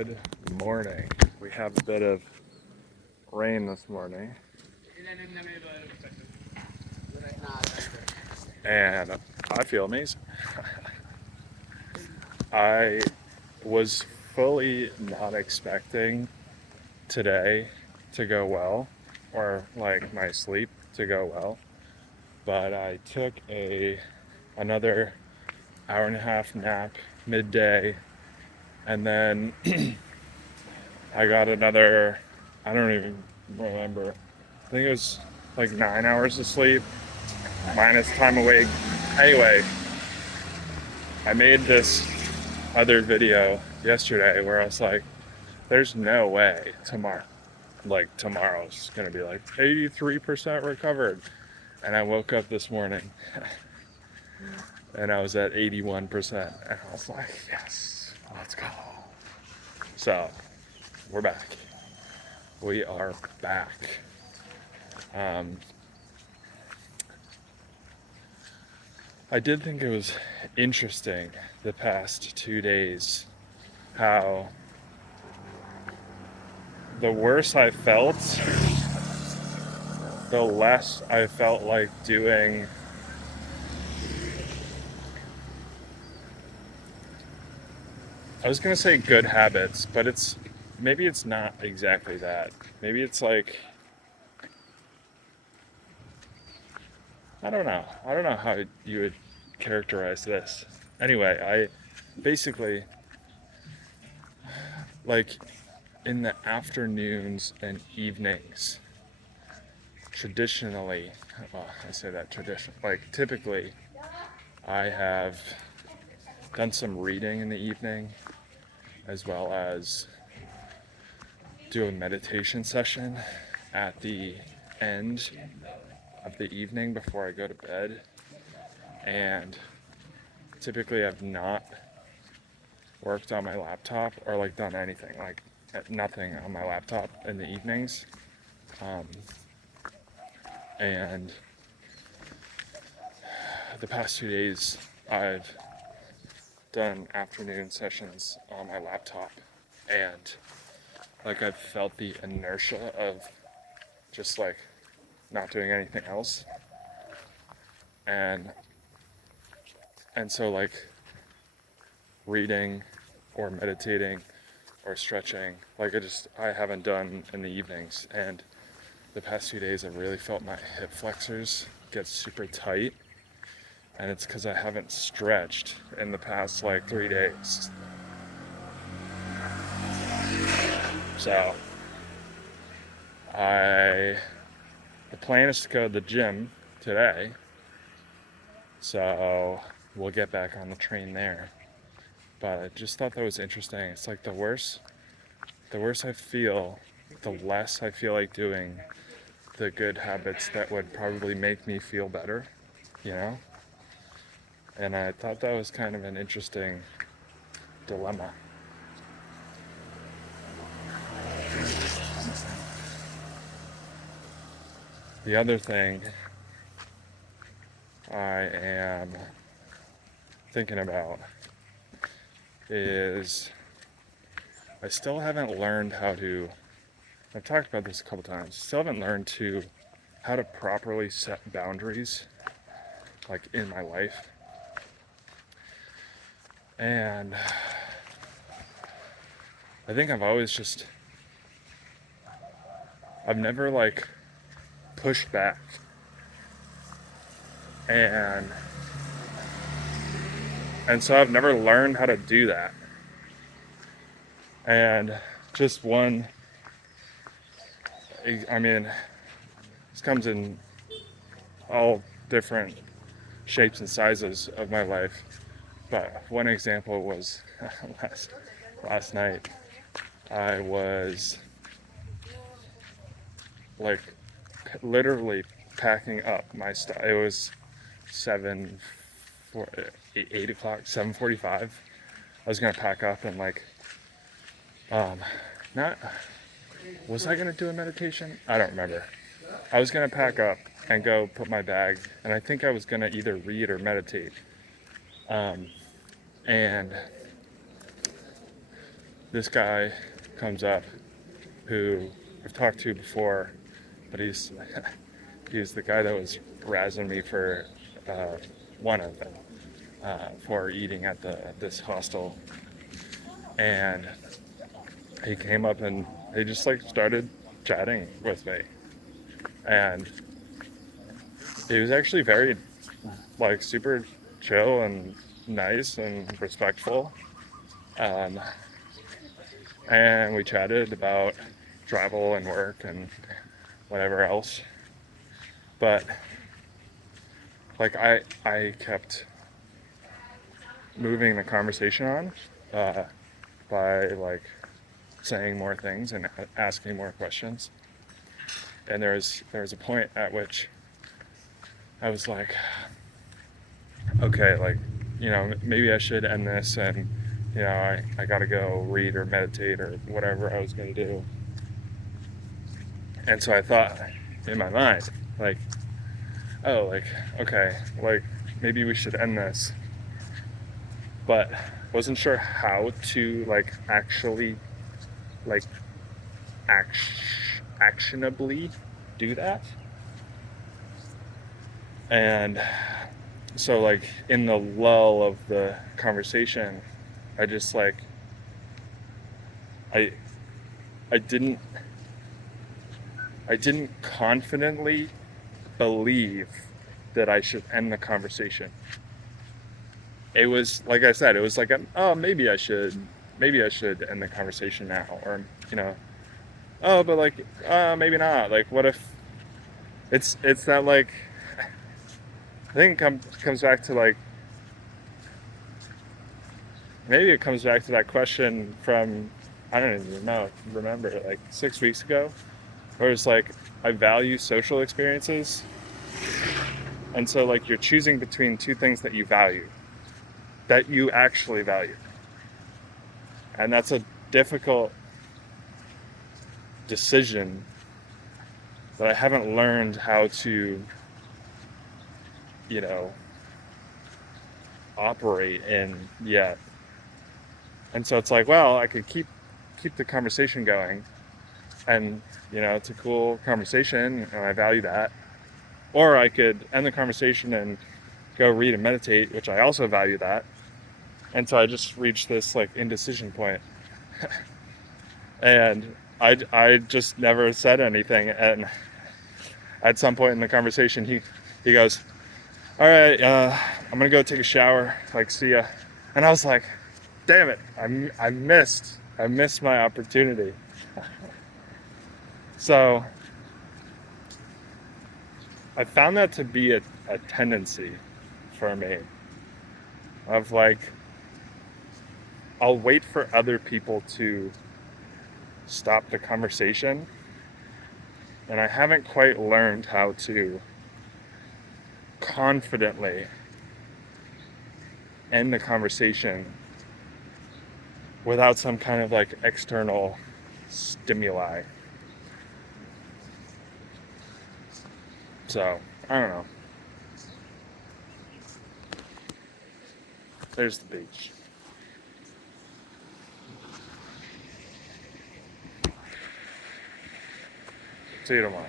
Good morning. We have a bit of rain this morning, and I feel amazing. I was fully not expecting today to go well, or like my sleep to go well, but I took another hour and a half nap midday, and then I got another, I don't even remember. I think it was like 9 hours of sleep minus time awake. Anyway, I made this other video yesterday where I was like, there's no way tomorrow's gonna be like 83% recovered. And I woke up this morning and I was at 81%. And I was like, yes, let's go. So we're back. We are back. Um, I did think it was interesting the past 2 days how the worse I felt, the less I felt like doing I was gonna say good habits, but maybe it's not exactly that. Maybe it's like I don't know. I don't know how you would characterize this. Anyway, I basically like in the afternoons and evenings traditionally, well, I say that tradition, like typically I have done some reading in the evening as well as do a meditation session at the end of the evening before I go to bed. And typically I've not worked on my laptop or like done anything, like nothing on my laptop in the evenings. And the past 2 days I've done afternoon sessions on my laptop, and like I've felt the inertia of just like not doing anything else. And so like reading or meditating or stretching, like I haven't done in the evenings. And the past 2 days I've really felt my hip flexors get super tight, and it's because I haven't stretched in the past like 3 days. So the plan is to go to the gym today, so we'll get back on the train there. But I just thought that was interesting. It's like the worse I feel, the less I feel like doing the good habits that would probably make me feel better, you know? And I thought that was kind of an interesting dilemma. The other thing I am thinking about is I still haven't learned I've talked about this a couple times, still haven't learned how to properly set boundaries like in my life. And I think I've never like pushed back. And so I've never learned how to do that. And just I mean, this comes in all different shapes and sizes of my life. But one example was last night. I was like literally packing up my stuff. It was 8 o'clock, 7:45. I was gonna pack up and like, not. Was I gonna do a meditation? I don't remember. I was gonna pack up and go put my bag, and I think I was gonna either read or meditate. And this guy comes up who I've talked to before, but he's he's the guy that was razzing me for uh, one of them for eating at this hostel, and he came up and he just like started chatting with me, and he was actually very like super chill and nice and respectful, um, and we chatted about travel and work and whatever else, but like I kept moving the conversation on by like saying more things and asking more questions. And there was a point at which I was like, okay, like, maybe I should end this, and I gotta go read or meditate or whatever I was gonna do. And so I thought in my mind, like, oh, like, okay, like maybe we should end this, but wasn't sure how to like actually like actionably do that. And so like in the lull of the conversation, I just like I I didn't I didn't confidently believe that I should end the conversation. It was like I said, it was like, oh, maybe I should end the conversation now, or oh, but like, maybe not. Like, what if it's that like I think comes back to like maybe it comes back to that question from I don't even remember like 6 weeks ago, where it's like I value social experiences, and so like you're choosing between two things that you value, that you actually value, and that's a difficult decision that I haven't learned how to you know operate in yet. And so it's like, well, I could keep the conversation going, and it's a cool conversation and I value that, or I could end the conversation and go read and meditate, which I also value that. And so I just reached this like indecision point, and I just never said anything. And at some point in the conversation, he goes, all right, I'm gonna go take a shower, like, see ya. And I was like, damn it, I missed my opportunity. So I found that to be a tendency for me, of like I'll wait for other people to stop the conversation, and I haven't quite learned how to confidently end the conversation without some kind of like external stimuli. So I don't know. There's the beach. See you tomorrow.